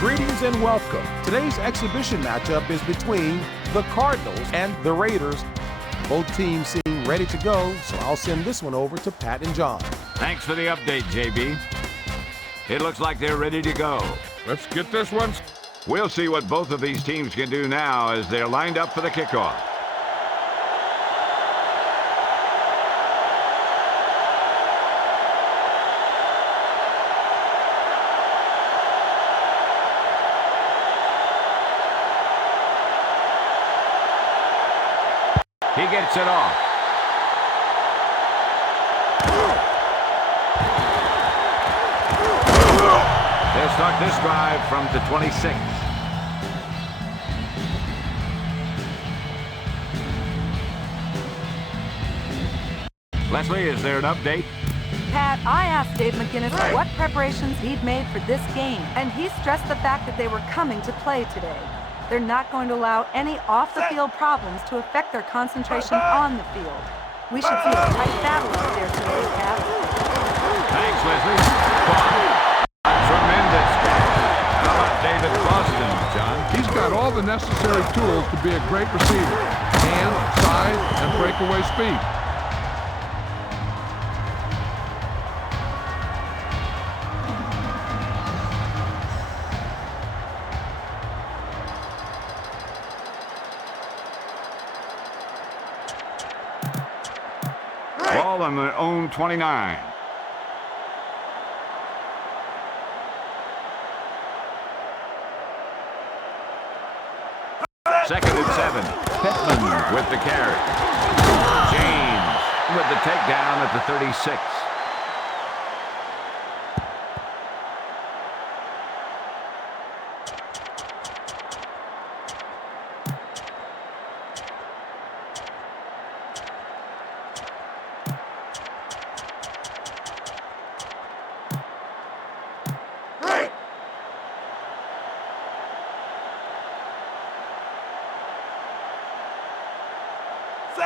Greetings and welcome. Today's exhibition matchup is between the Cardinals and the Raiders. Both teams seem ready to go, so I'll send this one over to Pat and John. Thanks for the update, JB. It looks like they're ready to go. Let's get this one. We'll see what both of these teams can do now as they're lined up for the kickoff. He gets it off. They'll start this drive from the 26. Leslie, is there an update? Pat, I asked Dave McGinnis what preparations he'd made for this game, and he stressed the fact that they were coming to play today. They're not going to allow any off-the-field problems to affect their concentration on the field. We should see a tight battle out there today, Pat. Thanks, Leslie. Tremendous catch. How about David Boston, John? He's got all the necessary tools to be a great receiver. Hand, size, and breakaway speed. Ball on their own 29. Second and 7. Pittman with the carry. James with the takedown at the 36.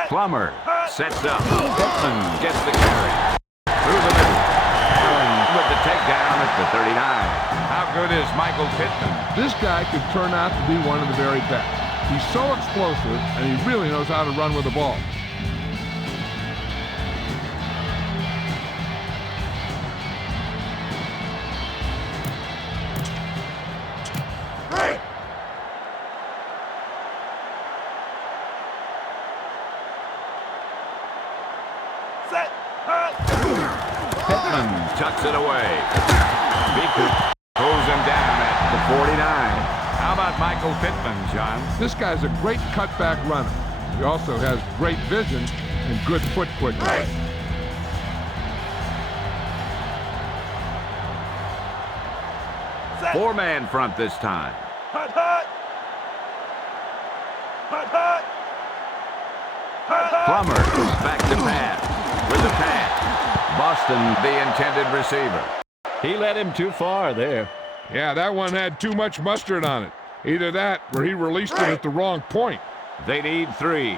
Plummer sets up. Pittman gets the carry. Through the middle. Allen with the takedown at the 39. How good is Michael Pittman? This guy could turn out to be one of the very best. He's so explosive, and he really knows how to run with the ball. Pittman tucks it away. Beaker pulls him down at the 49. How about Michael Pittman, John? This guy's a great cutback runner. He also has great vision and good foot quickness. Four-man front this time. Plummer is back to pass. With the pass. Boston, the intended receiver. He led him too far there. Yeah, that one had too much mustard on it. Either that or he released it at the wrong point. They need 3.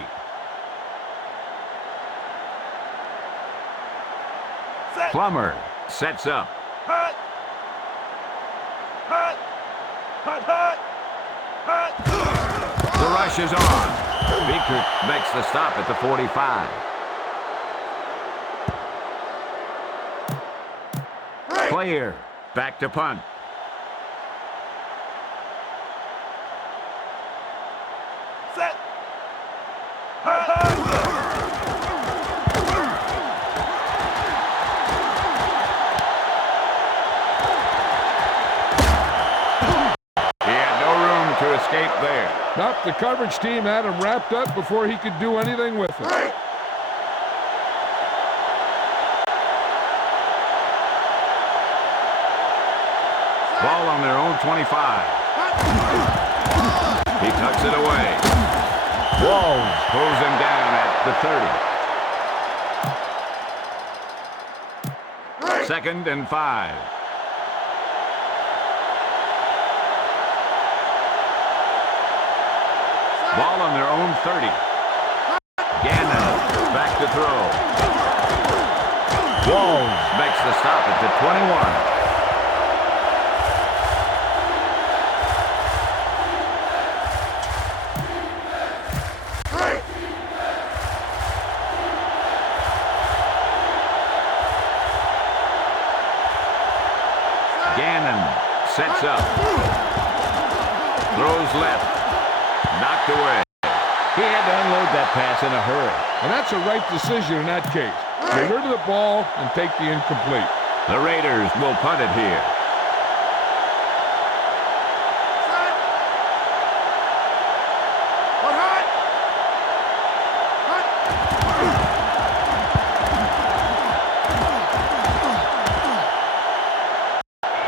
Plummer sets up. The rush is on. Beaker makes the stop at the 45. Clear. Back to punt. Set. He had no room to escape there. Nope, the coverage team had him wrapped up before he could do anything with it. Ball on their own 25. He tucks it away. Walls pulls him down at the 30. Second and 5. Ball on their own 30. Gannon back to throw. Walls makes the stop at the 21. Throws left. Knocked away. He had to unload that pass in a hurry. And that's a right decision in that case. Get rid of the ball and take the incomplete. The Raiders will punt it here.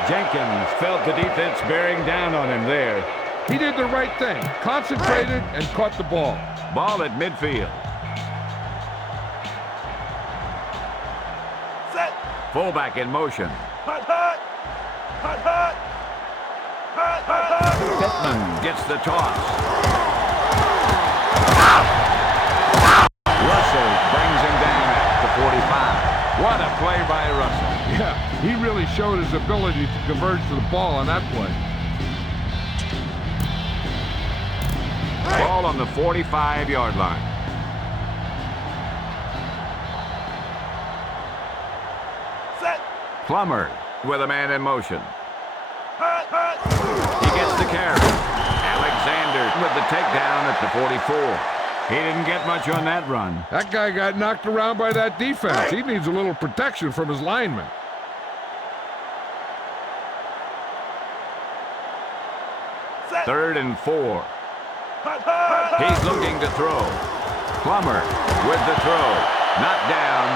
Jenkins felt the defense bearing down on him there. He did the right thing. Concentrated and caught the ball. Ball at midfield. Set. Fullback in motion. Hut, hut. Hut, hut. Hut, hut, hut. Pittman gets the toss. Russell brings him down at the 45. What a play by Russell. Yeah, he really showed his ability to converge to the ball on that play. Ball on the 45-yard line. Set. Plummer with a man in motion. Hut, hut. He gets the carry. Alexander with the takedown at the 44. He didn't get much on that run. That guy got knocked around by that defense. He needs a little protection from his linemen. Set. 3rd and 4. Hut, hut. He's looking to throw. Plummer with the throw. Knocked down.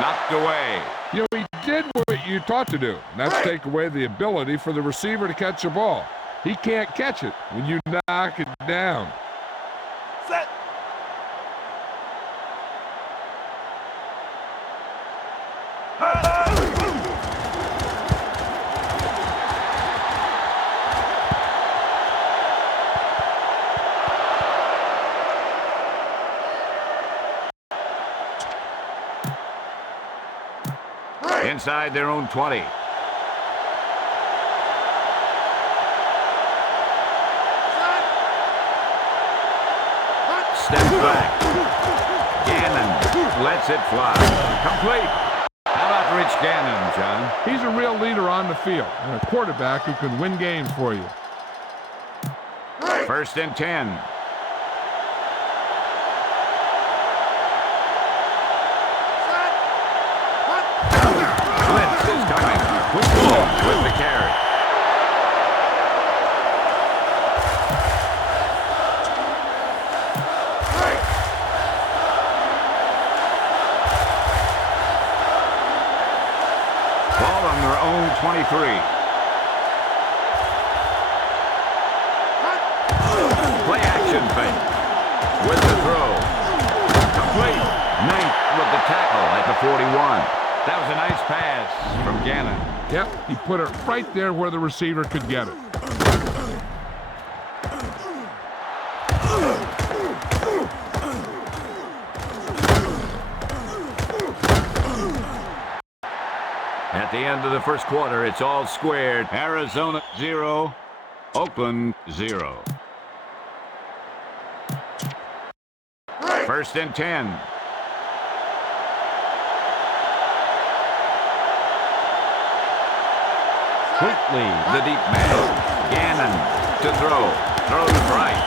Knocked away. You know, he did what you taught to do. And that's take away the ability for the receiver to catch the ball. He can't catch it when you knock it down. Set. Hut, hut. Inside their own 20. Steps back. Gannon lets it fly. Complete. How about Rich Gannon, John? He's a real leader on the field and a quarterback who can win games for you. 1st and 10. Blitz is coming. With the carry. Ball on their own 23. Play action fake. With the throw. Complete. Knight with the tackle at the 41. That was a nice pass from Gannon. Yep, he put it right there where the receiver could get it. At the end of the first quarter, it's all squared. Arizona 0, Oakland 0. 1st and 10. Quickly, the deep man. Gannon to throw. Throws right.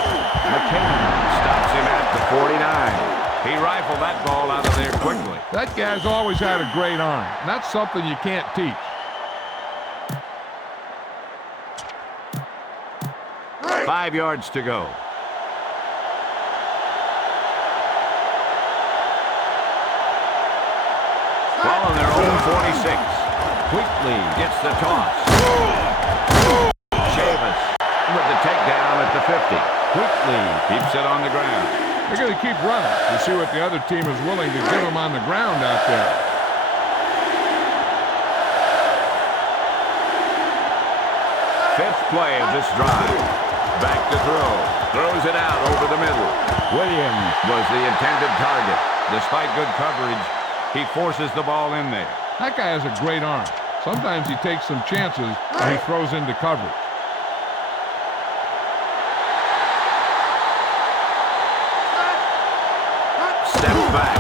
McKinnon stops him at the 49. He rifled that ball out of there quickly. That guy's always had a great arm. And that's something you can't teach. Right. 5 yards to go. Ball on their own 46. Quickly gets the toss. Chavis with the takedown at the 50. Quickly keeps it on the ground. They're going to keep running to see what the other team is willing to give them on the ground out there. Fifth play of this drive. Back to throw. Throws it out over the middle. Williams was the intended target. Despite good coverage, he forces the ball in there. That guy has a great arm. Sometimes he takes some chances and he throws into coverage. Steps back.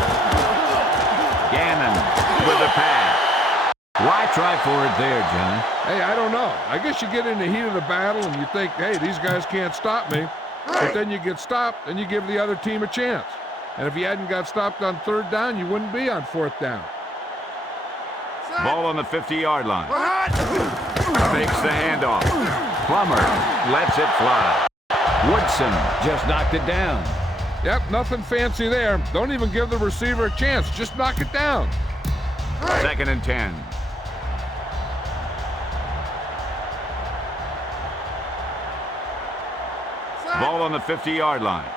Gannon with the pass. Why try for it there, John? Hey, I don't know. I guess you get in the heat of the battle and you think, hey, these guys can't stop me. But then you get stopped and you give the other team a chance. And if you hadn't got stopped on 3rd down, you wouldn't be on 4th down. Ball on the 50-yard line. Fakes the handoff. Plummer lets it fly. Woodson just knocked it down. Yep, nothing fancy there. Don't even give the receiver a chance. Just knock it down. 2nd and 10. Ball on the 50-yard line.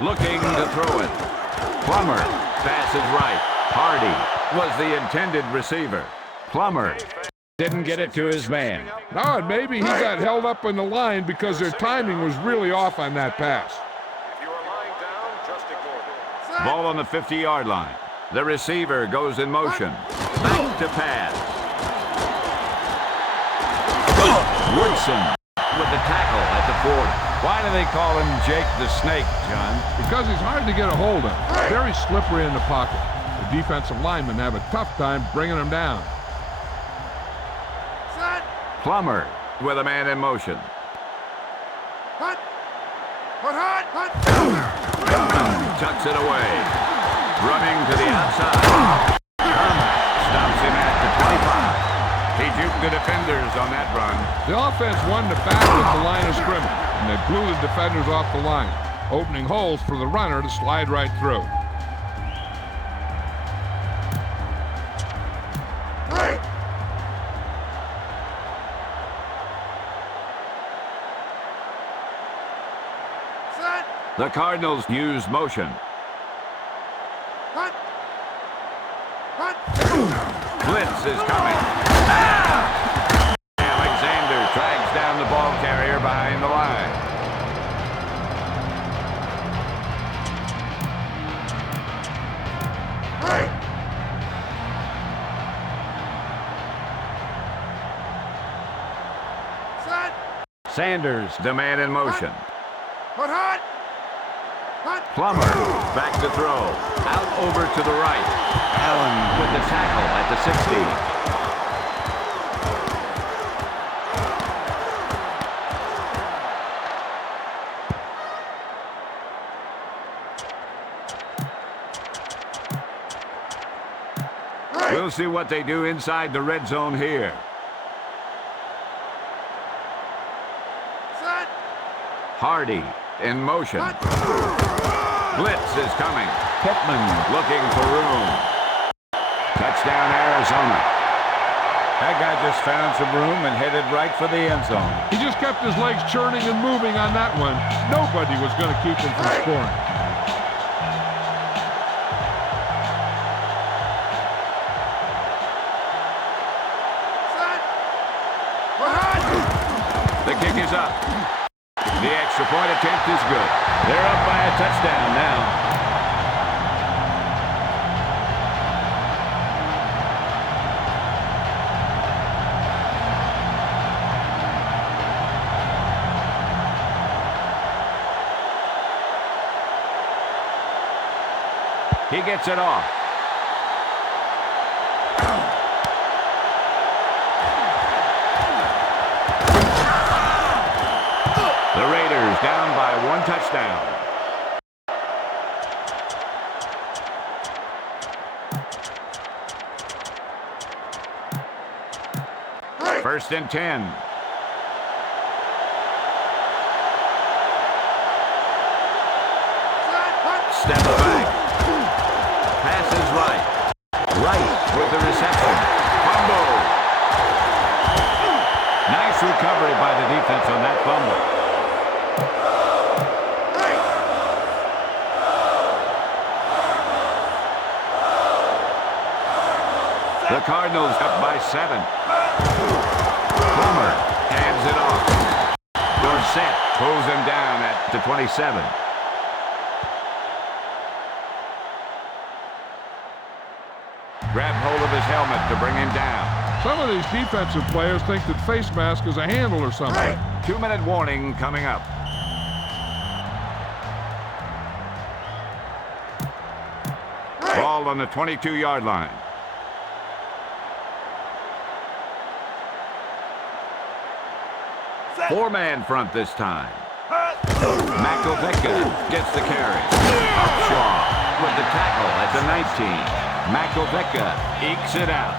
Looking to throw it. Plummer passes right. Hardy was the intended receiver. Plummer Didn't get it to his man. No, and maybe he got held up in the line because their timing was really off on that pass. Ball on the 50-yard line. The receiver goes in motion. Back to pass. Woodson with the tackle at the 40. Why do they call him Jake the Snake, John? Because he's hard to get a hold of. Very slippery in the pocket. The defensive linemen have a tough time bringing him down. Plummer with a man in motion. Tucks it away. Running to the outside. Stops him at the 25. He juked the defenders on that run. The offense won the battle at the line of scrimmage, and they blew the defenders off the line, opening holes for the runner to slide right through. The Cardinals use motion. Blitz is coming. Alexander drags down the ball carrier behind the line. Sanders, the man in motion. Plummer, back to throw. Out over to the right. Allen with the tackle at the 60. We'll see what they do inside the red zone here. Hardy in motion. Blitz is coming. Pittman looking for room. Touchdown, Arizona. That guy just found some room and headed right for the end zone. He just kept his legs churning and moving on that one. Nobody was going to keep him from scoring. The kick is up. The extra point attempt is good. They're up by a touchdown now. He gets it off. The Raiders down by one touchdown. First and 10. Step back. Passes right. Right with the reception. Fumble. Nice recovery by the defense on that fumble. The Cardinals up by 7. Plummer hands it off. Dorsett pulls him down at the 27. Grab hold of his helmet to bring him down. Some of these defensive players think that face mask is a handle or something. 2-minute warning coming up. Ball on the 22-yard line. Four-man front this time. Makovecka gets the carry. Upshaw with the tackle at the 19. Makovecka ekes it out.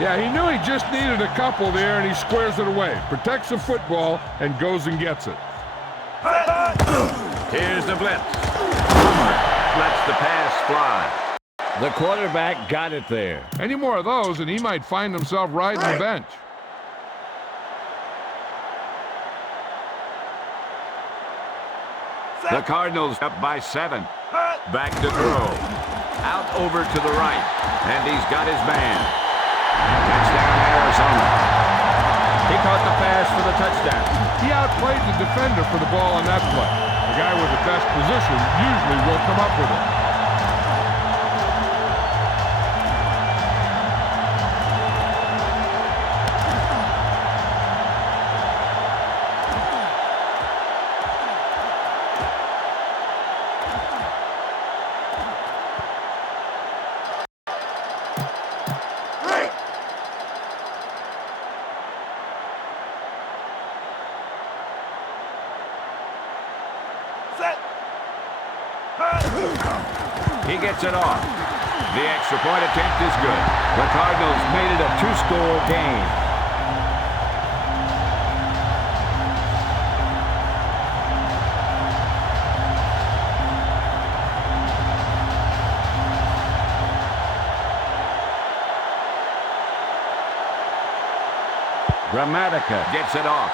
Yeah, he knew he just needed a couple there, and he squares it away. Protects the football and goes and gets it. Here's the blitz. Homer lets the pass fly. The quarterback got it there. Any more of those, and he might find himself riding the bench. The Cardinals up by 7. Back to throw. Out over to the right. And he's got his man. Touchdown, Arizona. He caught the pass for the touchdown. He outplayed the defender for the ball on that play. The guy with the best position usually will come up with it. He gets it off. The extra point attempt is good. The Cardinals made it a 2-score game. Gramatica gets it off.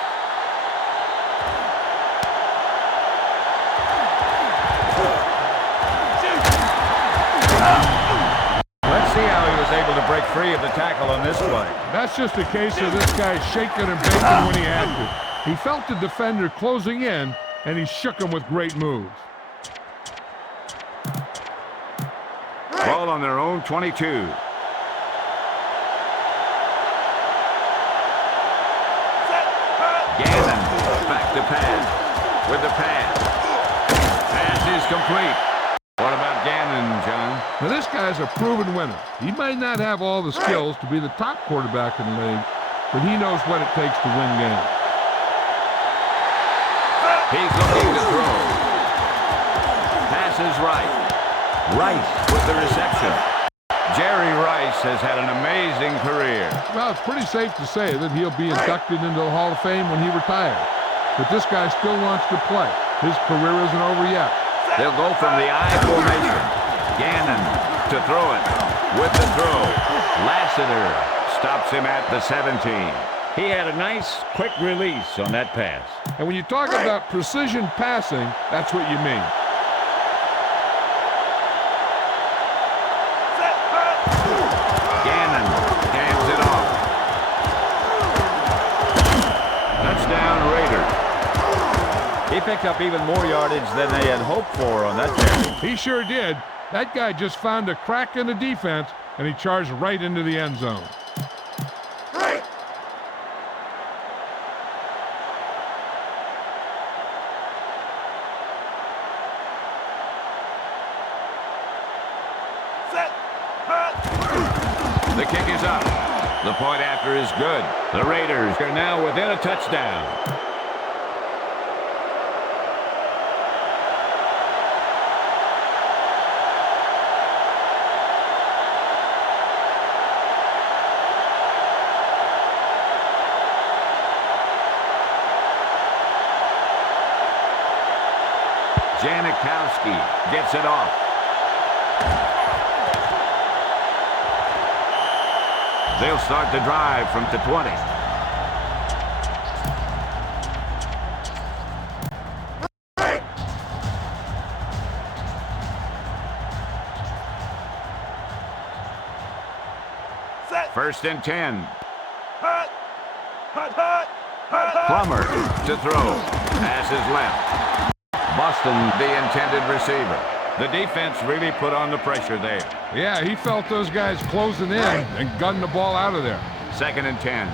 Let's see how he was able to break free of the tackle on this play. That's just a case of this guy shaking and baking when he had to. He felt the defender closing in, and he shook him with great moves. Ball on their own 22. Gannon back to pass. With the pass. Pass is complete. What about Gannon, John? Now, this guy's a proven winner. He might not have all the skills to be the top quarterback in the league, but he knows what it takes to win games. He's looking to throw. Passes right. Rice with the reception. Jerry Rice has had an amazing career. Well, it's pretty safe to say that he'll be inducted into the Hall of Fame when he retires. But this guy still wants to play. His career isn't over yet. They'll go from the I formation. Gannon to throw it. With the throw. Lassiter stops him at the 17. He had a nice, quick release on that pass. And when you talk about precision passing, that's what you mean. Gannon hands it off. Touchdown, Raiders. He picked up even more yardage than they had hoped for on that carry. He sure did. That guy just found a crack in the defense, and he charged right into the end zone. The kick is up. The point after is good. The Raiders are now within a touchdown. Janikowski gets it off. They'll start the drive from the 20. First and 10. Plummer to throw. Pass is left. Boston, the intended receiver. The defense really put on the pressure there. Yeah, he felt those guys closing in and gunned the ball out of there. Second and 10.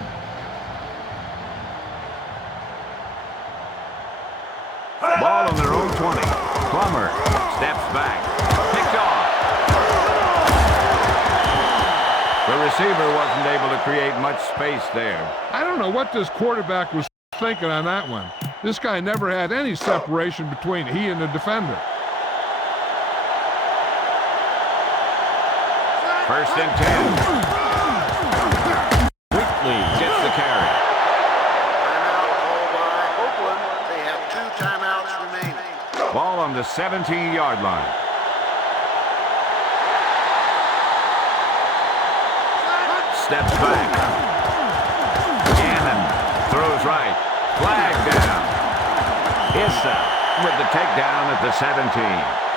Ball on their own 20. Plummer steps back. Picked off. The receiver wasn't able to create much space there. I don't know what this quarterback was thinking on that one. This guy never had any separation between he and the defender. First and 10. Quickly gets the carry. Timeout called by Oakland. They have 2 timeouts remaining. Ball on the 17-yard line. Steps back. Gannon throws right. Flag down. Issa with the takedown at the 17.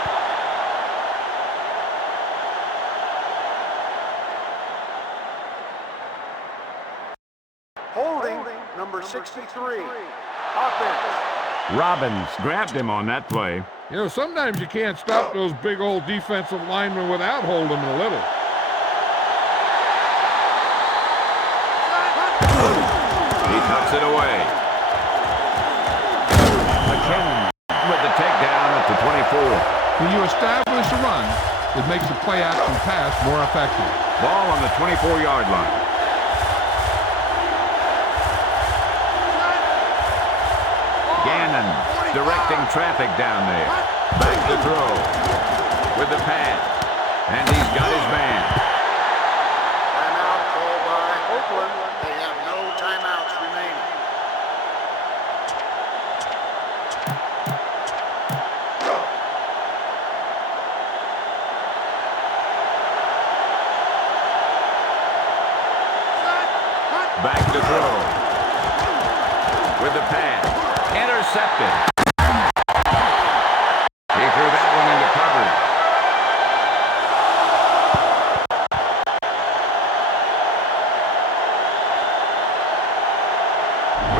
Holding number 63. Offense. Robbins grabbed him on that play. You know, sometimes you can't stop those big old defensive linemen without holding them a little. He tucks it away. McKinnon with the takedown at the 24. When you establish a run, it makes the play-action pass more effective. Ball on the 24-yard line. Gannon directing traffic down there. Back to throw with the pass. And he's got his man. Timeout called by Oakland. They have no timeouts remaining. Back to throw with the pass. Intercepted. He threw that one into coverage.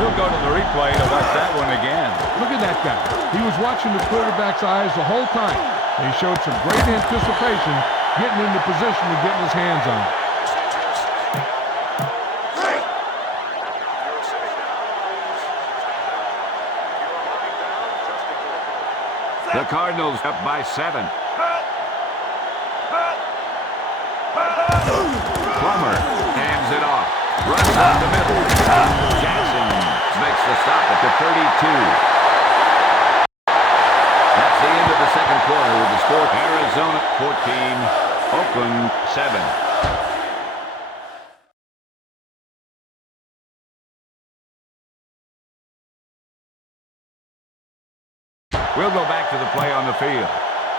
We'll go to the replay to watch that one again. Look at that guy. He was watching the quarterback's eyes the whole time. And he showed some great anticipation getting into position and getting his hands on it. The Cardinals up by 7. Plummer hands it off. Runs down the middle. Jackson makes the stop at the 32. That's the end of the second quarter with the score Arizona 14, Oakland 7. We'll go back to the play on the field.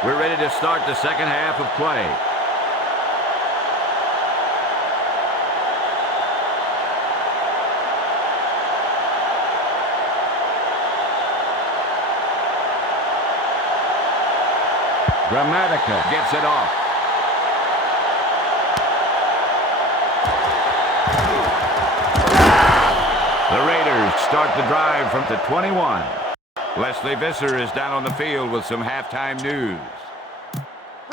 We're ready to start the second half of play. Gramatica gets it off. The Raiders start the drive from the 21. Leslie Visser is down on the field with some halftime news.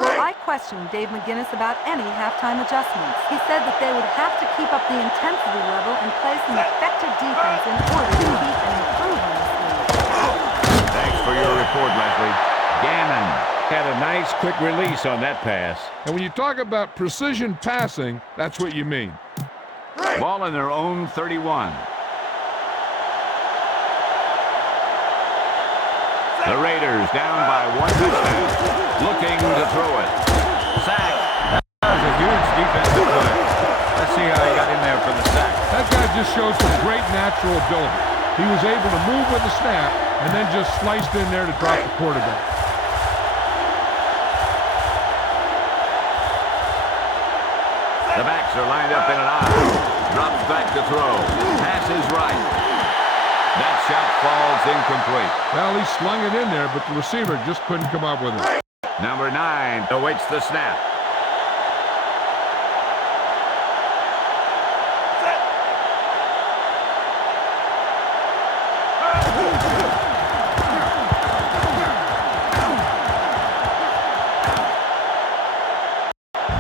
Well, I questioned Dave McGinnis about any halftime adjustments. He said that they would have to keep up the intensity level and play some effective defense in order to keep and improve on this lead. Thanks for your report, Leslie. Gannon had a nice quick release on that pass. And when you talk about precision passing, that's what you mean. Ball in their own 31. The Raiders down by 1 touchdown. Looking to throw it. Sack. That was a huge defensive play. Let's see how he got in there for the sack. That guy just showed some great natural ability. He was able to move with the snap and then just sliced in there to drop the quarterback. The backs are lined up in an eye. Drops back to throw. Passes right. That shot falls incomplete. Well, he slung it in there, but the receiver just couldn't come up with it. Number 9 awaits the snap.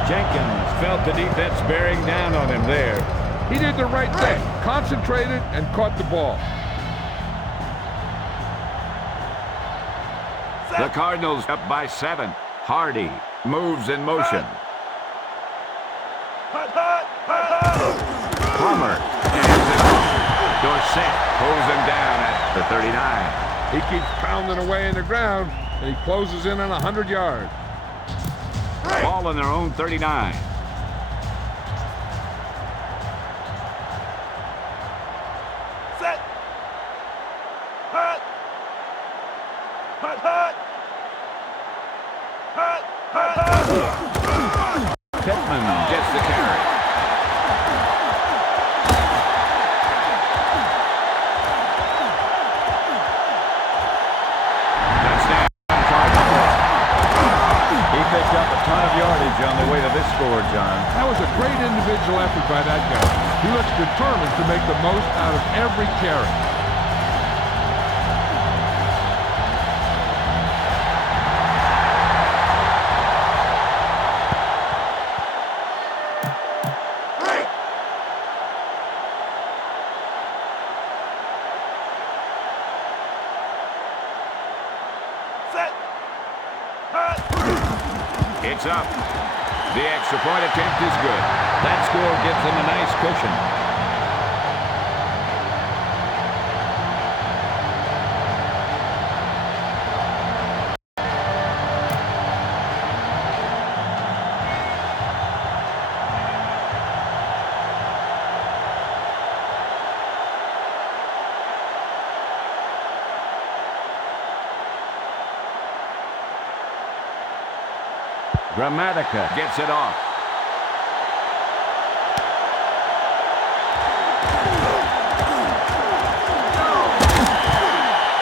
Jenkins felt the defense bearing down on him there. He did the right thing, concentrated and caught the ball. The Cardinals up by 7. Hardy moves in motion. Plummer hands it off. Dorsett pulls him down at the 39. He keeps pounding away in the ground, and he closes in on 100 yards. Ball on their own 39. Set. Hut. Hut, hut. Hut, hut, hut. Pittman gets the carry. Touchdown, Cardinals. He picked up a ton of yardage on the way to this score, John. That was a great individual effort by that guy. He looks determined to make the most out of every carry. Set. Hut. It's up. The extra point attempt is good. That score gives them a nice cushion. Gramatica gets it off.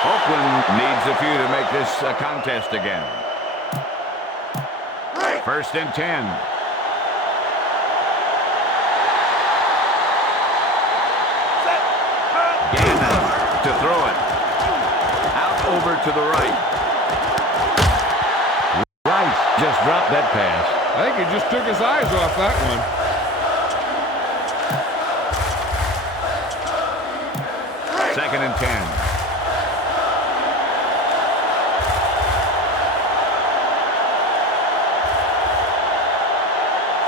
Oakland needs a few to make this a contest again. 1st and 10. Set. Hut. Gannon to throw it. Out over to the right. Rice just dropped that pass. I think he just took his eyes off that one. Second and 10.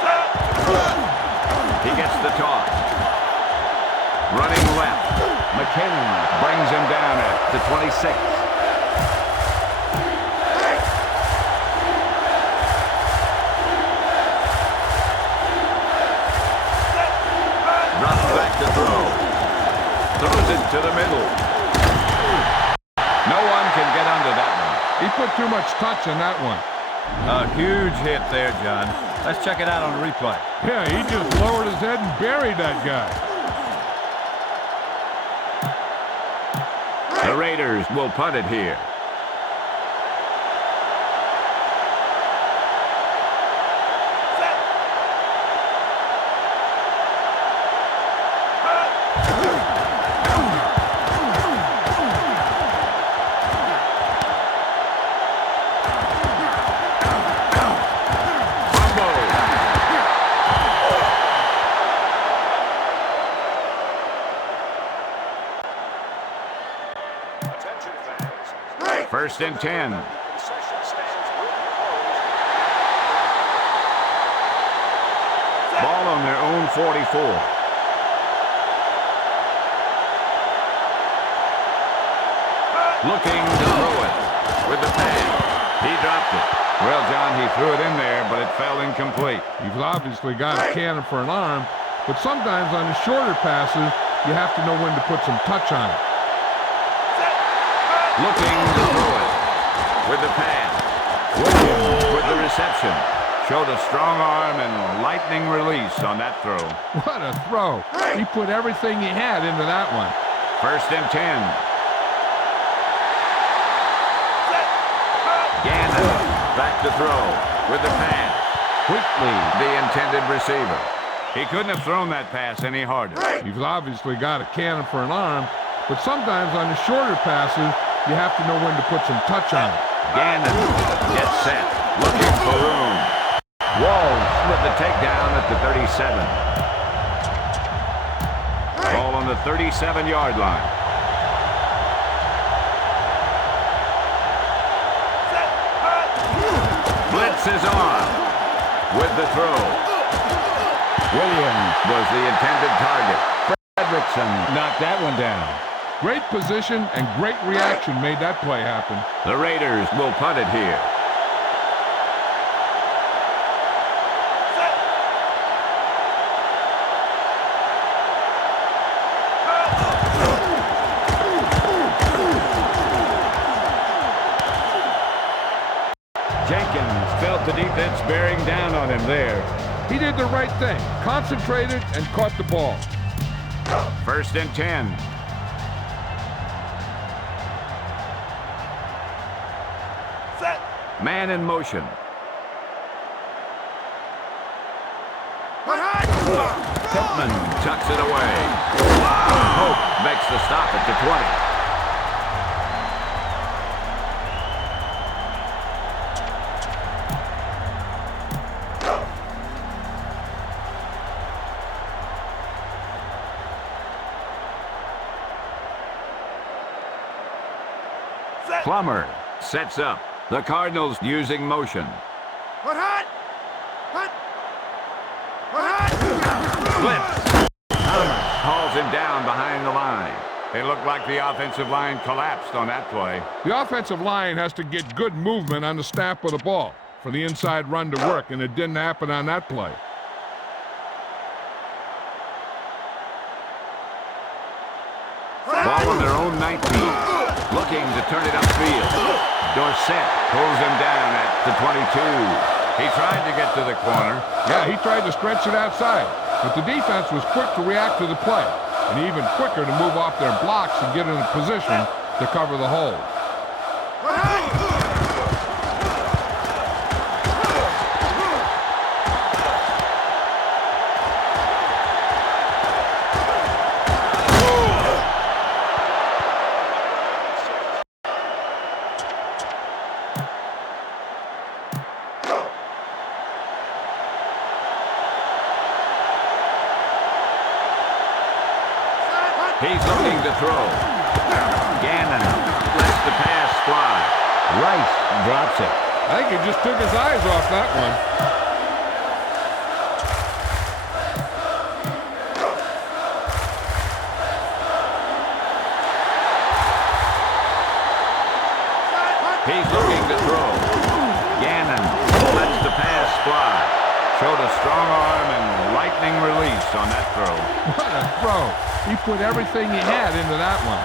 Set. He gets the toss. Running left. McKinnon brings him down at the 26. Drops back to throw. Throws it to the middle. No one can get under that one. He put too much touch on that one. A huge hit there, John. Let's check it out on the replay. Yeah, he just lowered his head and buried that guy. The Raiders will punt it here. Set. Hut. Fumble. Attention fans. 1st and 10. Concession stands will be closed. Ball on their own 44. Looking to throw it with the pass. He dropped it. Well, John, he threw it in there, but it fell incomplete. You've obviously got a cannon for an arm, but sometimes on the shorter passes, you have to know when to put some touch on it. Looking to throw it with the pass. Williams with the reception. Showed a strong arm and lightning release on that throw. What a throw. He put everything he had into that one. 1st and 10. Gannon back to throw with the pass. Quickly, the intended receiver. He couldn't have thrown that pass any harder. You've obviously got a cannon for an arm, but sometimes on the shorter passes, you have to know when to put some touch on it. Gannon gets set, looking for room. Walls with the takedown at the 37. Ball on the 37-yard line. Blitz is on with the throw. Williams was the intended target. Frederick splits and knocked that one down. Great position and great reaction made that play happen. The Raiders will punt it here. Jenkins felt the defense bearing down on him there. He did the right thing, concentrated and caught the ball. 1st and 10. Man in motion. Pittman tucks it away. Hope makes the stop at the 20. Plummer sets up. The Cardinals using motion. Blitz. Hauls him down behind the line. It looked like the offensive line collapsed on that play. The offensive line has to get good movement on the snap of the ball for the inside run to work, and it didn't happen on that play. Ball on their own 19. Looking to turn it upfield. Dorsett pulls him down at the 22. He tried to get to the corner. Yeah, he tried to stretch it outside, but the defense was quick to react to the play, and even quicker to move off their blocks and get in a position to cover the hole. He's looking to throw. Gannon lets the pass fly. Rice drops it. I think he just took his eyes off that one. He's looking to throw. Gannon lets the pass fly. Showed a strong arm and lightning release on that throw. What a throw. He put everything he had into that one.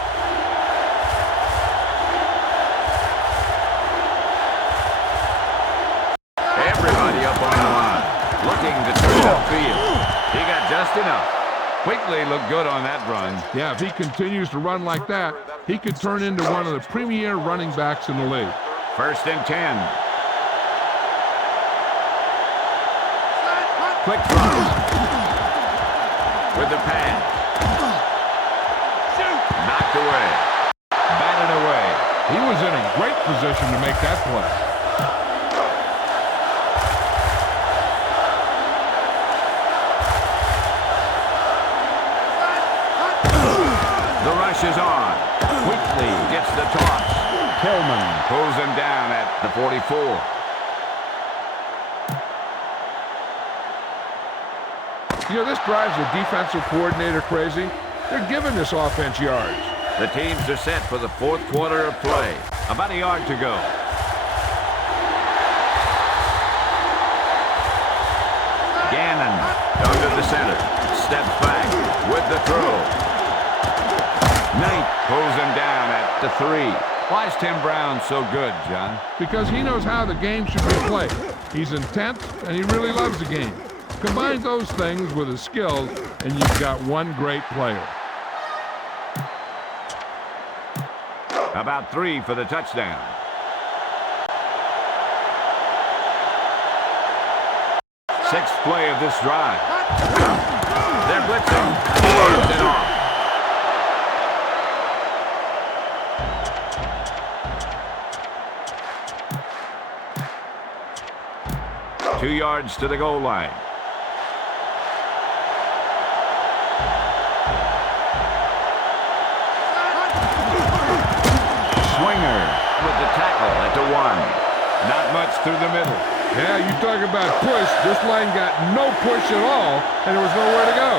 Everybody up on the line. Looking to turn it upfield. He got just enough. Quickly looked good on that run. Yeah, if he continues to run like that, he could turn into one of the premier running backs in the league. 1st and 10. Quick throw. With the pass. Knocked away. Batted away. He was in a great position to make that play. The rush is on. Quickly gets the toss. Tillman pulls him down at the 44. You know, this drives the defensive coordinator crazy. They're giving this offense yards. The teams are set for the 4th quarter of play. About a yard to go. Gannon under the center. Steps back with the throw. Knight pulls him down at the 3. Why is Tim Brown so good, John? Because he knows how the game should be played. He's intense, and he really loves the game. Combine those things with his skills, and you've got one great player. About 3 for the touchdown. Sixth play of this drive. They're blitzing. He leaves it off. Two yards to the goal line. Swinger with the tackle at the 1. Not much through the middle. Yeah, you talk about push. This line got no push at all, and there was nowhere to go.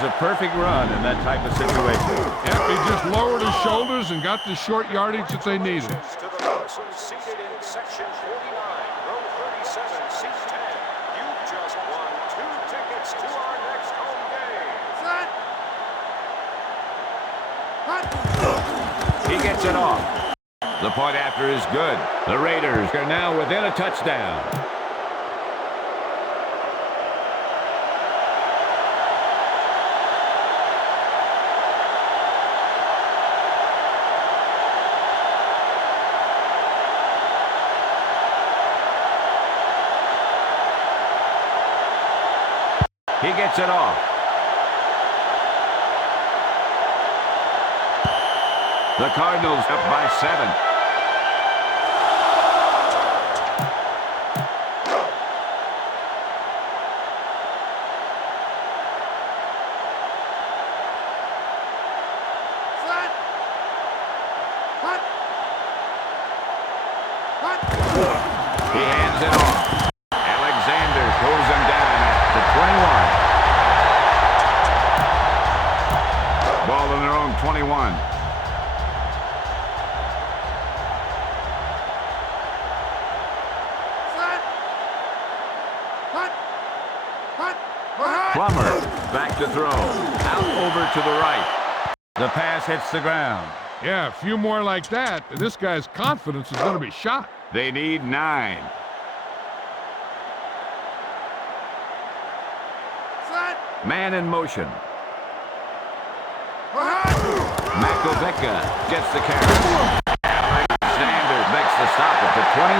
was a perfect run in that type of situation. Yep, he just lowered his shoulders and got the short yardage that they needed. To the folks seated in section 49, row 37, seat 10. You just won 2 tickets to our next home game. He gets it off. The point after is good. The Raiders are now within a touchdown. He gets it off. The Cardinals up by 7. He hands it off. Alexander pulls him down at the 21. Ball on their own 21. Plummer back to throw. Out over to the right. The pass hits the ground. Yeah, a few more like that, and this guy's confidence is going to be shot. They need 9. Man in motion. Makovecka gets the carry. Alexander makes the stop at the 21.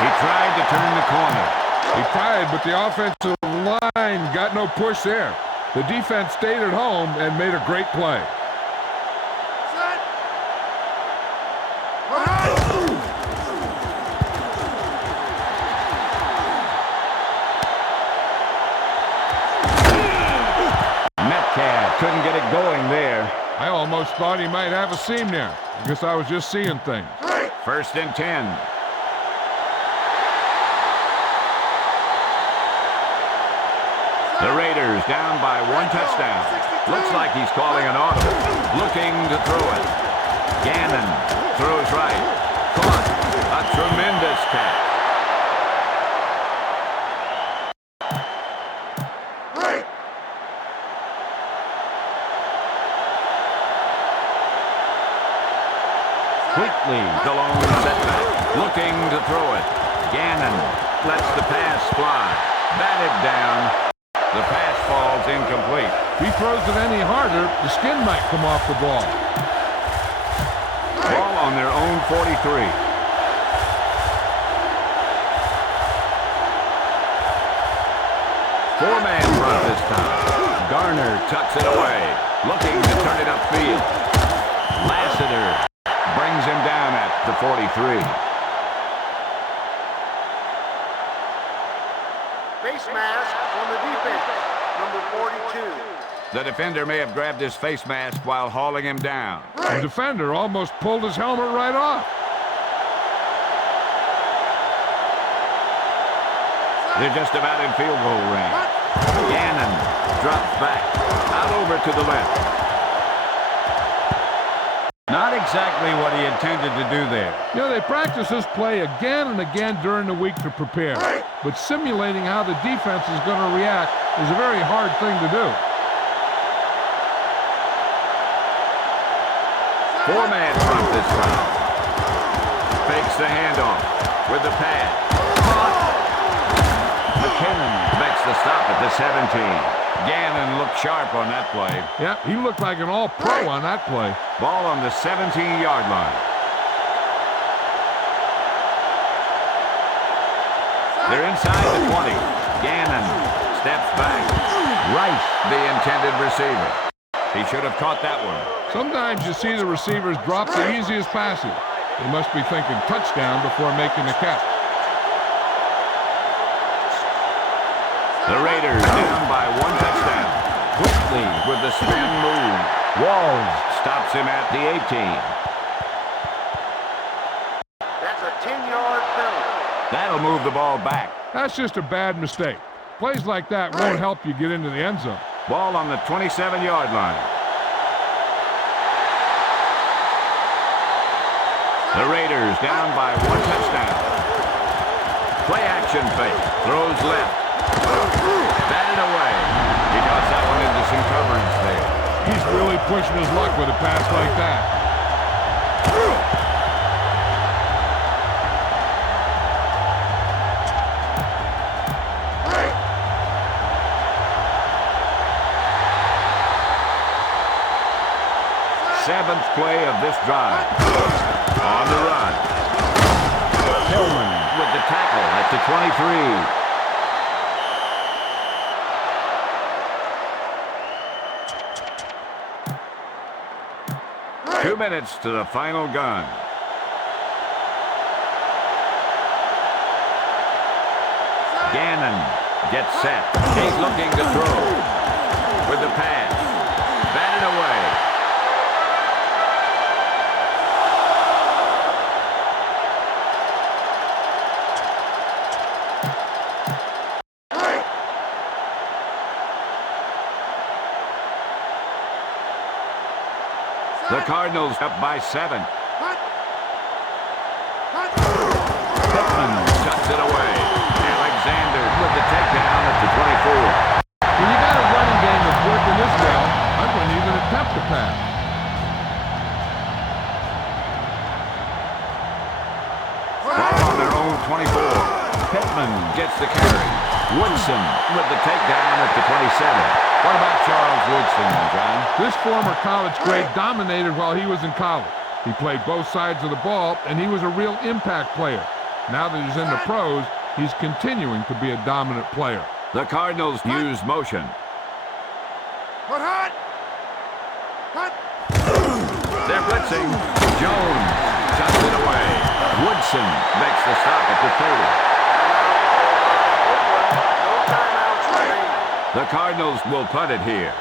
He tried to turn the corner. He tried, but the offensive line got no push there. The defense stayed at home and made a great play. Metcalf couldn't get it going there. I almost thought he might have a seam there. I guess I was just seeing things. 1st and 10. The Raiders down by 1 touchdown. Looks like he's calling an audible. Looking to throw it. Gannon throws right. Caught. A tremendous catch. Quickly, the lone setback. Looking to throw it. Gannon lets the pass fly. Batted down. The pass falls incomplete. If he throws it any harder, the skin might come off the ball. Ball on their own 43. Four-man front this time. Garner tucks it away. Looking to turn it upfield. Lassiter brings him down at the 43. Face mask on the defense, number 42. The defender may have grabbed his face mask while hauling him down. The defender almost pulled his helmet right off. They're just about in field goal range. Gannon drops back. Out over to the left. Not exactly what he intended to do there. You know, they practice this play again and again during the week to prepare. But simulating how the defense is going to react is a very hard thing to do. Four-man front this time. Fakes the handoff with the pass. McKinnon makes the stop at the 17. Gannon looked sharp on that play. Yeah, he looked like an all-pro on that play. Ball on the 17-yard line. They're inside the 20. Gannon steps back. Rice, the intended receiver. He should have caught that one. Sometimes you see the receivers drop the easiest passes. They must be thinking touchdown before making the catch. The Raiders down by 1 touchdown. Quickly with the spin move. Walls stops him at the 18. That's a 10-yard penalty. That'll move the ball back. That's just a bad mistake. Plays like that won't help you get into the end zone. Ball on the 27-yard line. The Raiders down by 1 touchdown. Play action fake. Throws left. Batted away. He got that one into some coverage there. He's really pushing his luck with a pass like that. 7th play of this drive. On the run. Tillman with the tackle at the 23. 2 minutes to the final gun. Gannon gets set. He's looking to throw. With the pass. Batted away. The Cardinals up by 7. Pittman shuts it away. Alexander with the takedown at the 24. When you got a running game that's working this well, I wouldn't even attempt to pass. Ball on their own 24. Pittman gets the carry. Woodson with the takedown at the 27. What about Charles Woodson, John? This former college great dominated while he was in college. He played both sides of the ball, and he was a real impact player. Now that he's in the pros, he's continuing to be a dominant player. The Cardinals use motion. They're blitzing. Jones shuts it away. Woodson makes the stop at the 30. The Cardinals will punt it here.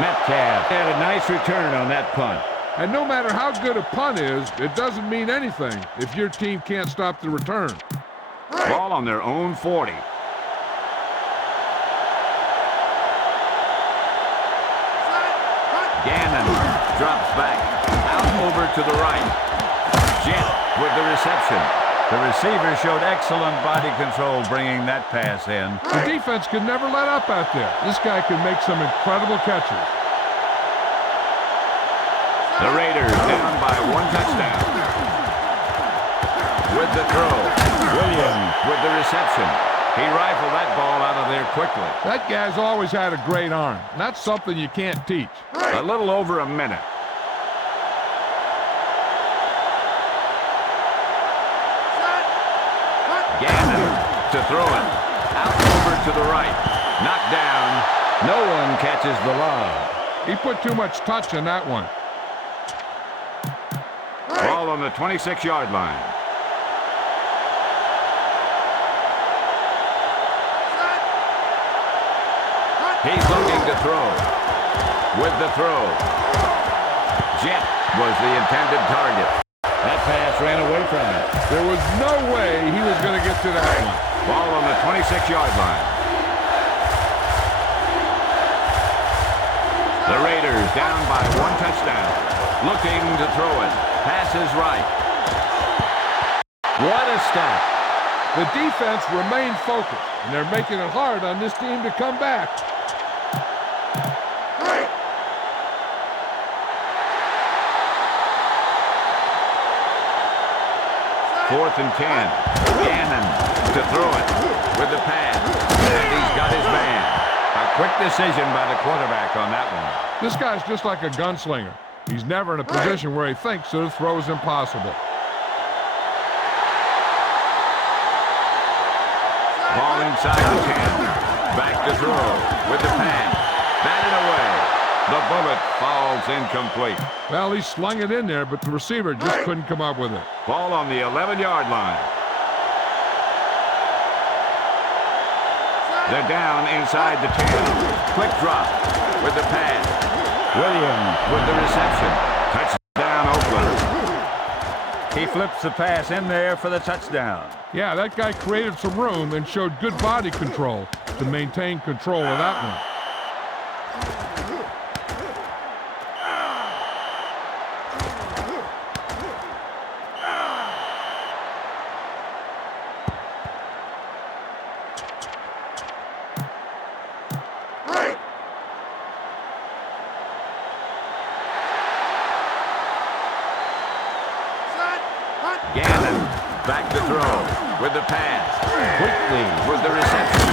Metcalf had a nice return on that punt. And no matter how good a punt is, it doesn't mean anything if your team can't stop the return. Ball on their own 40. Gannon drops back. Out over to the right. Jet with the reception. The receiver showed excellent body control bringing that pass in. The defense could never let up out there. This guy can make some incredible catches. The Raiders down by 1 touchdown. With the throw. Williams with the reception. He rifled that ball out of there quickly. That guy's always had a great arm. That's something you can't teach. A little over a minute. Gannon to throw it. Out over to the right. Knocked down. No one catches the lob. He put too much touch on that one. Ball on the 26-yard line. He's looking to throw. With the throw. Jet was the intended target. That pass ran away from him. There was no way he was going to get to that one. Ball on the 26-yard line. The Raiders down by 1 touchdown. Looking to throw it. Pass is right. What a stop. The defense remained focused, and they're making it hard on this team to come back. 4th and 10. Gannon to throw it with the pass. And he's got his man. A quick decision by the quarterback on that one. This guy's just like a gunslinger. He's never in a position where he thinks that a throw is impossible. Ball inside the 10. Back to throw with the pass. Batted away. The bullet falls incomplete. Well, he slung it in there, but the receiver just couldn't come up with it. Ball on the 11-yard line. They're down inside the 10. Quick drop with the pass. Williams with the reception. Touchdown, Oakland. He flips the pass in there for the touchdown. Yeah, that guy created some room and showed good body control to maintain control of that one. Gannon back to throw with the pass. Quickly with the reception.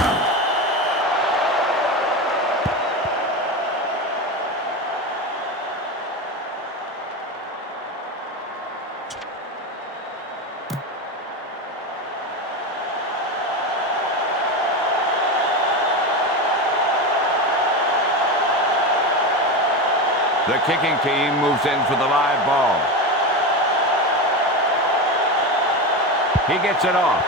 The kicking team moves in for the live ball. He gets it off.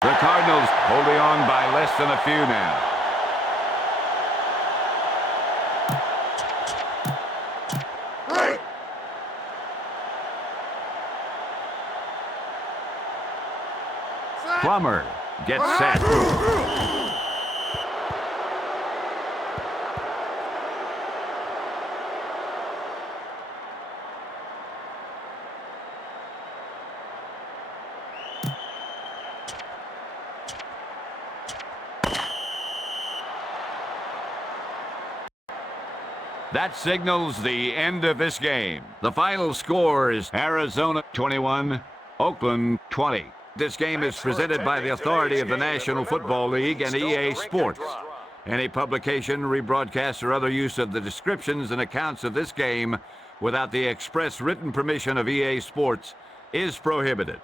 The Cardinals holding on by less than a few now. Plummer gets set. That signals the end of this game. The final score is Arizona 21, Oakland 20. This game is presented by the authority of the National Football League and EA Sports. Any publication, rebroadcast, or other use of the descriptions and accounts of this game without the express written permission of EA Sports is prohibited.